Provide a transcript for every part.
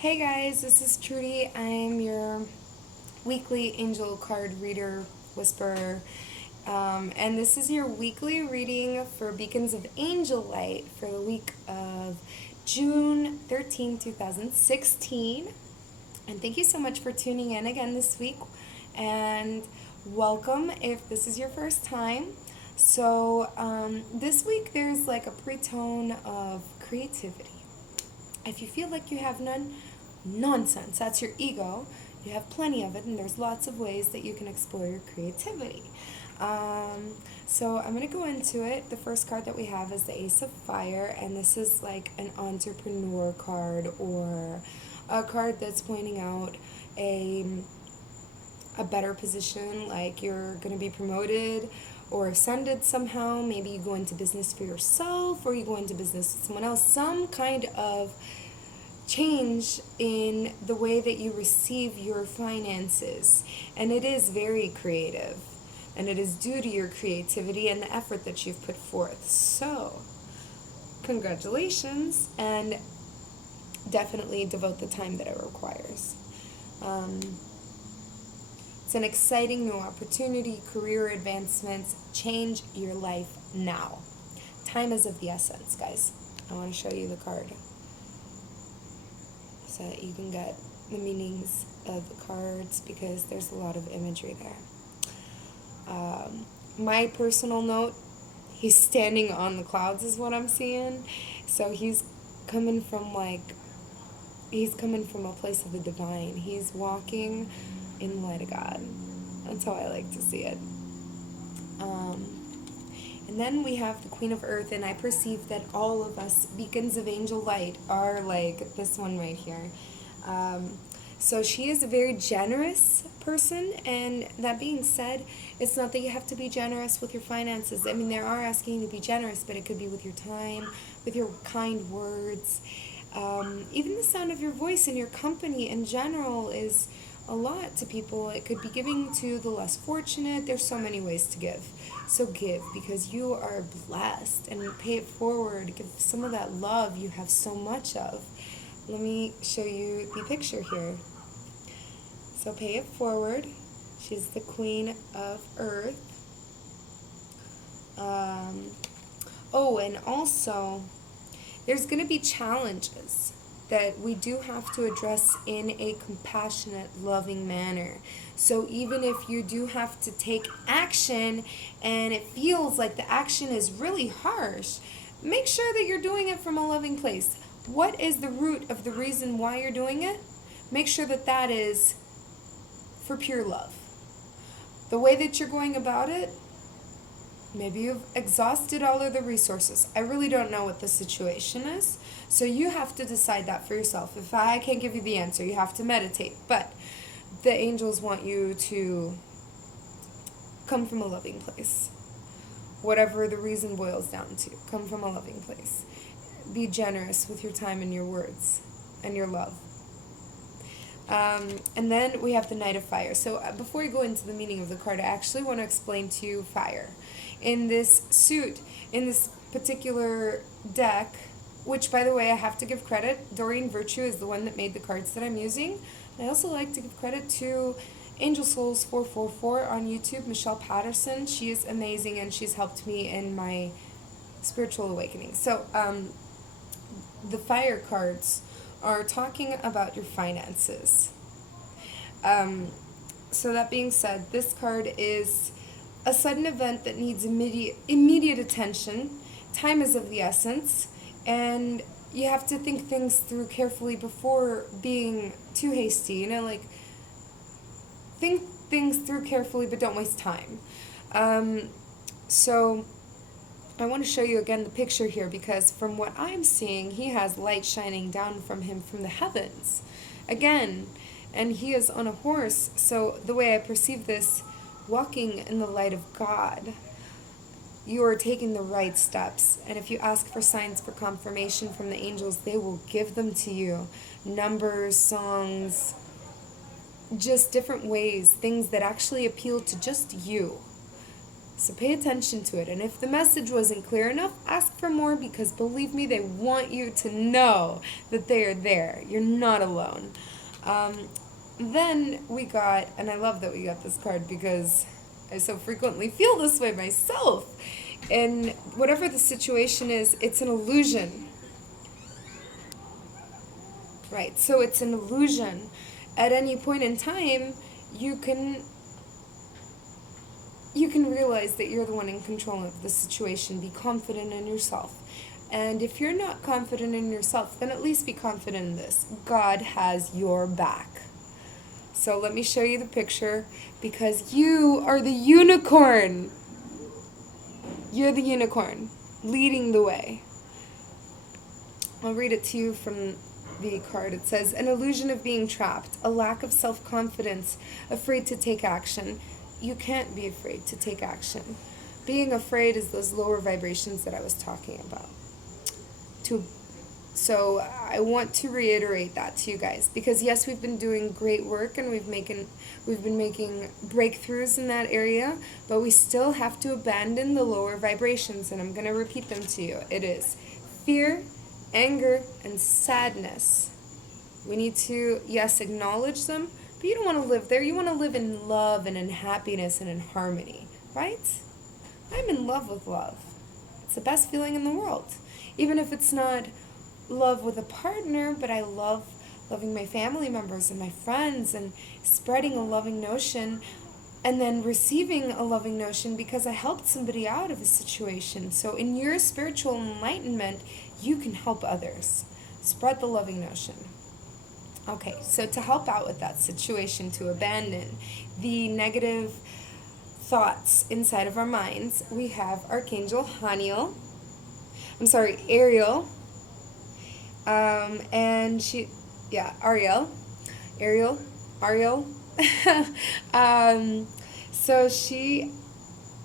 Hey guys, this is Trudy. I'm your weekly angel card reader whisperer. And this is your weekly reading for Beacons of Angel Light for the week of June 13, 2016. And thank you so much for tuning in again this week. And welcome if this is your first time. This week there's like a pre-tone of creativity. If you feel like you have none, nonsense. That's your ego. You have plenty of it, and there's lots of ways that you can explore your creativity. I'm going to go into it. The first card that we have is the Ace of Fire, and this is like an entrepreneur card or a card that's pointing out a a better position, like you're going to be promoted or ascended somehow. Maybe you go into business for yourself or you go into business with someone else. Some kind of change in the way that you receive your finances. And it is very creative. And it is due to your creativity and the effort that you've put forth. So, congratulations, and definitely devote the time that it requires. Um, it's an exciting new opportunity, career advancements. Change your life now. Time is of the essence, guys. I want to show you the card so that you can get the meanings of the cards because there's a lot of imagery there. My personal note, he's standing on the clouds is what I'm seeing. So he's coming from a place of the divine. He's walking in the light of God. That's how I like to see it. And then we have the Queen of Earth, and I perceive that all of us, beacons of angel light, are like this one right here. So she is a very generous person, and that being said, it's not that you have to be generous with your finances. I mean, they are asking you to be generous, but it could be with your time, with your kind words. Even the sound of your voice and your company in general is a lot to people. It could be giving to the less fortunate. There's so many ways to give. So give because you are blessed and pay it forward. Give some of that love you have so much of. Let me show you the picture here. So pay it forward. She's the Queen of Earth. And also, there's going to be challenges that we do have to address in a compassionate, loving manner. So even if you do have to take action and it feels like the action is really harsh, make sure that you're doing it from a loving place. What is the root of the reason why you're doing it? Make sure that that is for pure love. The way that you're going about it, maybe you've exhausted all of the resources. I really don't know what the situation is. So you have to decide that for yourself. If I can't give you the answer, you have to meditate. But the angels want you to come from a loving place. Whatever the reason boils down to, come from a loving place. Be generous with your time and your words and your love. And then we have the Knight of Fire. So before we go into the meaning of the card, I actually want to explain to you fire. In this suit, in this particular deck, which by the way I have to give credit, Doreen Virtue is the one that made the cards that I'm using. And I also like to give credit to Angel Souls 444 on YouTube, Michelle Patterson. She is amazing and she's helped me in my spiritual awakening. So the fire cards are talking about your finances. So that being said, this card is a sudden event that needs immediate attention. Time is of the essence, and you have to think things through carefully before being too hasty. Like think things through carefully, but don't waste time. So I want to show you again the picture here because from what I'm seeing, he has light shining down from him from the heavens. Again, and he is on a horse. So the way I perceive this, walking in the light of God, you are taking the right steps. And if you ask for signs for confirmation from the angels, they will give them to you. Numbers, songs, just different ways, things that actually appeal to just you. So pay attention to it. And if the message wasn't clear enough, ask for more, because believe me, they want you to know that they are there. You're not alone. Then we got, and I love that we got this card because I so frequently feel this way myself. And whatever the situation is, it's an illusion. Right, so it's an illusion. At any point in time, you can realize that you're the one in control of the situation. Be confident in yourself. And if you're not confident in yourself, then at least be confident in this. God has your back. So let me show you the picture, because you are the unicorn. You're the unicorn leading the way. I'll read it to you from the card. It says, an illusion of being trapped, a lack of self-confidence, afraid to take action. You can't be afraid to take action. Being afraid is those lower vibrations that I was talking about. So I want to reiterate that to you guys, because yes, we've been doing great work and we've been making breakthroughs in that area, but we still have to abandon the lower vibrations, and I'm going to repeat them to you. It is fear, anger, and sadness. We need to, yes, acknowledge them, but you don't want to live there. You want to live in love and in happiness and in harmony, right? I'm in love with love. It's the best feeling in the world. Even if it's not love with a partner, but I love loving my family members and my friends and spreading a loving notion and then receiving a loving notion because I helped somebody out of a situation. So in your spiritual enlightenment, you can help others. Spread the loving notion. Okay, so to help out with that situation, to abandon the negative thoughts inside of our minds, we have Archangel Ariel. And Ariel. So she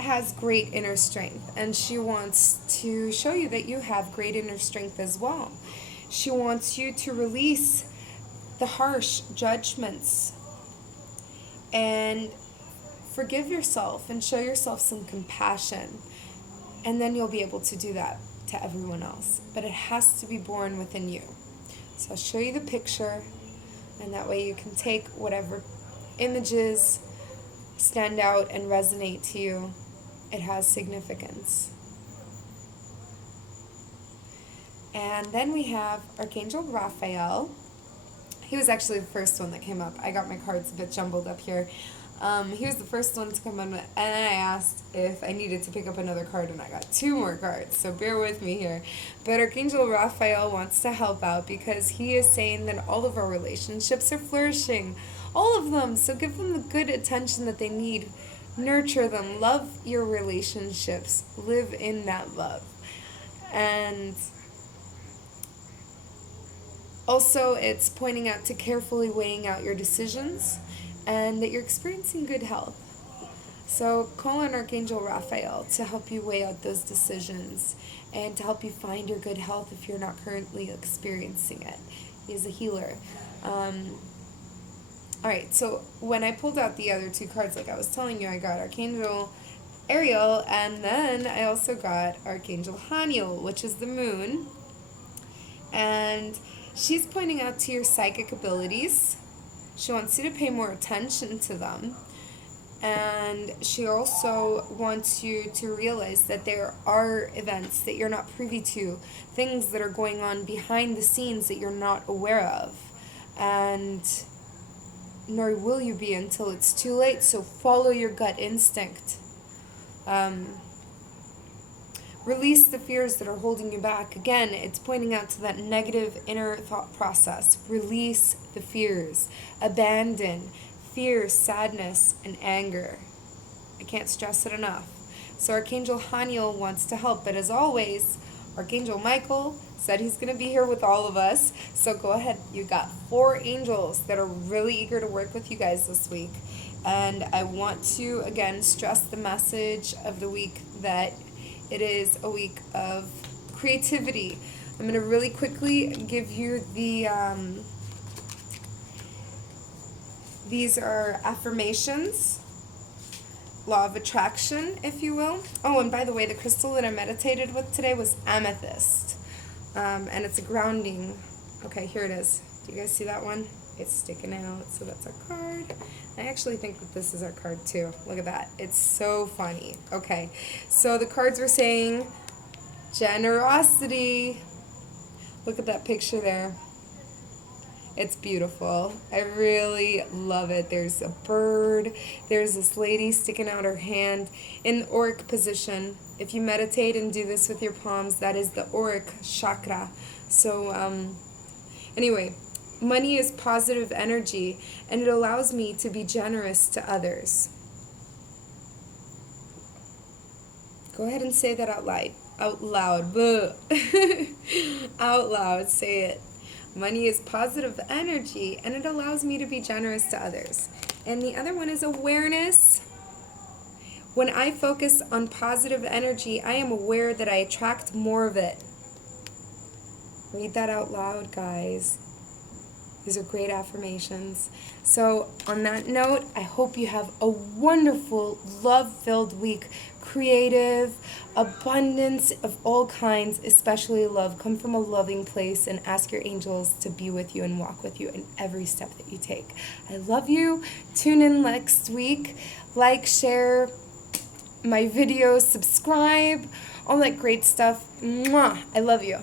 has great inner strength, and she wants to show you that you have great inner strength as well. She wants you to release the harsh judgments and forgive yourself and show yourself some compassion, and then you'll be able to do that to everyone else. But it has to be born within you. So I'll show you the picture, and that way you can take whatever images stand out and resonate to you. It has significance. And then we have Archangel Raphael. He was actually the first one that came up. I got my cards a bit jumbled up here. He was the first one to come on, and I asked if I needed to pick up another card, and I got 2 more cards, so bear with me here. But Archangel Raphael wants to help out because he is saying that all of our relationships are flourishing. All of them. So give them the good attention that they need. Nurture them. Love your relationships. Live in that love. And also, it's pointing out to carefully weighing out your decisions and that you're experiencing good health. So call on Archangel Raphael to help you weigh out those decisions and to help you find your good health if you're not currently experiencing it. He is a healer. Alright, so when I pulled out the other 2 cards, like I was telling you, I got Archangel Ariel, and then I also got Archangel Haniel, which is the moon. And she's pointing out to your psychic abilities. She wants you to pay more attention to them. And she also wants you to realize that there are events that you're not privy to, things that are going on behind the scenes that you're not aware of. And nor will you be until it's too late, so follow your gut instinct. Release the fears that are holding you back. Again, it's pointing out to that negative inner thought process. Release the fears. Abandon fear, sadness, and anger. I can't stress it enough. So Archangel Haniel wants to help, but as always, Archangel Michael said he's going to be here with all of us. So go ahead. You got 4 angels that are really eager to work with you guys this week. And I want to, again, stress the message of the week that it is a week of creativity. I'm going to really quickly give you the, these are affirmations law of attraction, if you will. Oh, and by the way, the crystal that I meditated with today was amethyst. And it's a grounding. Okay, here it is. Do you guys see that one? It's sticking out, so that's our card. I actually think that this is our card too. Look at that. It's so funny. Okay, so the cards were saying generosity. Look at that picture there. It's beautiful. I really love it. There's a bird. There's this lady sticking out her hand in the auric position. If you meditate and do this with your palms, that is the auric chakra. So, anyway, money is positive energy, and it allows me to be generous to others. Go ahead and say that out loud. Out loud. Out loud. Say it. Money is positive energy, and it allows me to be generous to others. And the other one is awareness. When I focus on positive energy, I am aware that I attract more of it. Read that out loud, guys. These are great affirmations. So on that note, I hope you have a wonderful, love-filled week. Creative, abundance of all kinds, especially love. Come from a loving place and ask your angels to be with you and walk with you in every step that you take. I love you. Tune in next week. Like, share my videos, subscribe, all that great stuff. Mwah! I love you.